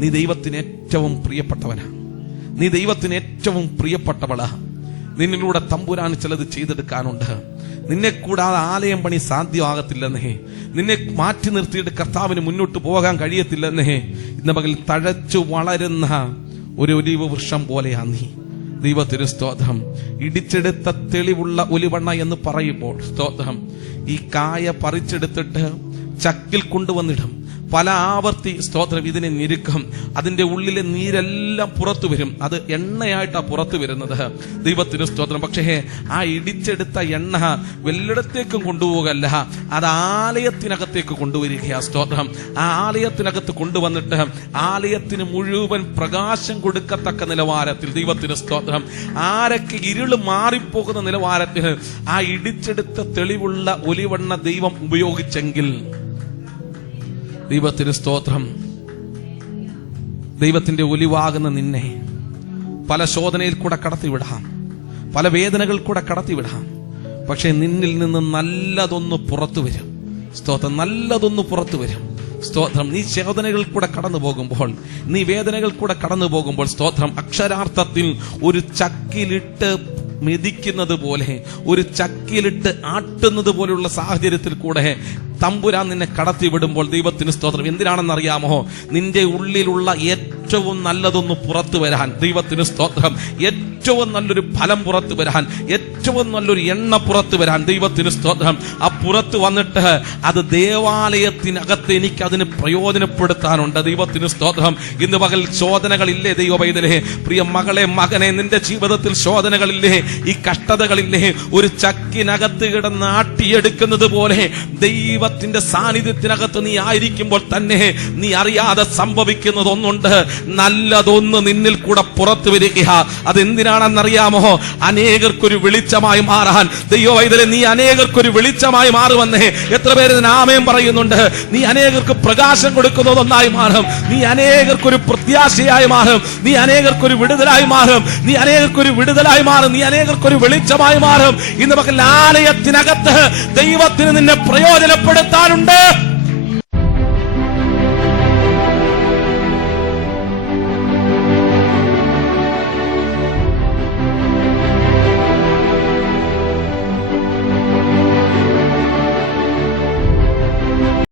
നീ ദൈവത്തിന് ഏറ്റവും പ്രിയപ്പെട്ടവനാ, നീ ദൈവത്തിന് ഏറ്റവും പ്രിയപ്പെട്ടവളാ. നിന്നിലൂടെ തമ്പുരാൻ ചിലത് ചെയ്തെടുക്കാനുണ്ട്. നിന്നെ കൂടാതെ ആലയം പണി സാധ്യമാകത്തില്ലെന്നേ, നിന്നെ മാറ്റി നിർത്തിയിട്ട് കർത്താവിന് മുന്നോട്ട് പോകാൻ കഴിയത്തില്ലെന്നേ. ഇന്ന് പകൽ തഴച്ചു വളരുന്ന ഒരു ഒലിവ് വൃക്ഷം പോലെയാ നീ. ദൈവത്തിന് സ്തോത്രം. ഇടിച്ചെടുത്ത തെളിവുള്ള ഒലിവെണ്ണ എന്ന് പറയുമ്പോൾ സ്തോത്രം, ഈ കായ പറിച്ചെടുത്തിട്ട് ചക്കിൽ കൊണ്ടുവന്നിടും. പല ആവർത്തി സ്തോത്രം ഇതിനെ ഞെരുക്കം. അതിന്റെ ഉള്ളിലെ നീരെല്ലാം പുറത്തു വരും. അത് എണ്ണയായിട്ടാ പുറത്തു വരുന്നത്. ദൈവത്തിന് സ്തോത്രം. പക്ഷേ ആ ഇടിച്ചെടുത്ത എണ്ണ വല്ലയിടത്തേക്കും കൊണ്ടുപോകല്ല, അത് ആലയത്തിനകത്തേക്ക് കൊണ്ടുവരികയാ. സ്തോത്രം. ആ ആലയത്തിനകത്ത് കൊണ്ടുവന്നിട്ട് ആലയത്തിന് മുഴുവൻ പ്രകാശം കൊടുക്കത്തക്ക നിലവാരത്തിൽ, ദൈവത്തിന് സ്തോത്രം, ആരൊക്കെ ഇരുള് മാറിപ്പോകുന്ന നിലവാരത്തിൽ ആ ഇടിച്ചെടുത്ത തെളിവുള്ള ഒലിവെണ്ണ ദൈവം ഉപയോഗിച്ചെങ്കിൽ, ദൈവത്തിന് സ്തോത്രം, ദൈവത്തിന്റെ ഒലിവാകുന്ന നിന്നെ പല ശോധനയിൽ കൂടെ കടത്തിവിടാം, പല വേദനകൾ കൂടെ കടത്തിവിടാം. പക്ഷെ നിന്നിൽ നിന്ന് നല്ലതൊന്ന് പുറത്തു വരും. സ്തോത്രം. നല്ലതൊന്ന് പുറത്തു വരും. സ്തോത്രം. നീ ശോധനകൾ കൂടെ കടന്നു പോകുമ്പോൾ, നീ വേദനകൾ കൂടെ കടന്നു പോകുമ്പോൾ, സ്തോത്രം, അക്ഷരാർത്ഥത്തിൽ ഒരു ചക്കിലിട്ട് മെതിക്കുന്നത് പോലെ, ഒരു ചക്കിലിട്ട് ആട്ടുന്നത് പോലെയുള്ള സാഹചര്യത്തിൽ കൂടെ തമ്പുരാൻ നിന്നെ കടത്തിവിടുമ്പോൾ, ദൈവത്തിന് സ്തോത്രം, എന്തിനാണെന്നറിയാമോ? നിന്റെ ഉള്ളിലുള്ള ഏറ്റവും നല്ലതൊന്ന് പുറത്തു വരാൻ. ദൈവത്തിന് സ്തോത്രം. ഏറ്റവും നല്ലൊരു ഫലം പുറത്തു വരാൻ, ഏറ്റവും നല്ലൊരു എണ്ണ പുറത്തു വരാൻ. ദൈവത്തിന് സ്തോത്രം. ആ പുറത്തു വന്നിട്ട് അത് ദേവാലയത്തിനകത്ത് എനിക്ക് അതിന് പ്രയോജനപ്പെടുത്താനുണ്ട്. ദൈവത്തിന് സ്തോത്രം. ഇന്ന് പകൽ ശോധനകളില്ലേ ദൈവ പൈതലേ? പ്രിയ മകളെ, മകനെ, നിന്റെ ജീവിതത്തിൽ ശോധനകളില്ലേ? ഈ കഷ്ടതകളില്ലേ? ഒരു ചക്കിനകത്ത് കിടന്ന് ആട്ടിയെടുക്കുന്നത് പോലെ ദൈവത്തിന്റെ സാന്നിധ്യത്തിനകത്ത് നീ ആയിരിക്കുമ്പോൾ തന്നെ നീ അറിയാതെ സംഭവിക്കുന്നത് ഒന്നുണ്ട്. നല്ലതൊന്ന് നിന്നിൽ കൂടെ പുറത്തു വരിക. അതെന്തിനാണെന്നറിയാമോ? അനേകർക്കൊരു വെളിച്ചമായി മാറാൻ. ദൈവവൈതലെ, നീ അനേകർക്കൊരു വെളിച്ചമായി മാറുമെന്നേ. എത്ര പേര് ആമേൻ പറയുന്നുണ്ട്? നീ അനേകർക്ക് പ്രകാശം കൊടുക്കുന്നതൊന്നായി മാറും. നീ അനേകർക്കൊരു പ്രത്യാശയായി മാറും. നീ അനേകർക്കൊരു വിടുതലായി മാറും. നീ അനേകർക്കൊരു വിടുതലായി മാറും. നീ അനേകർക്കൊരു വെളിച്ചമായി മാറും. ഇന്ന് പകൽ ആലയത്തിനകത്ത് ദൈവത്തിന് നിന്നെ പ്രയോജനപ്പെടുത്താനുണ്ട്.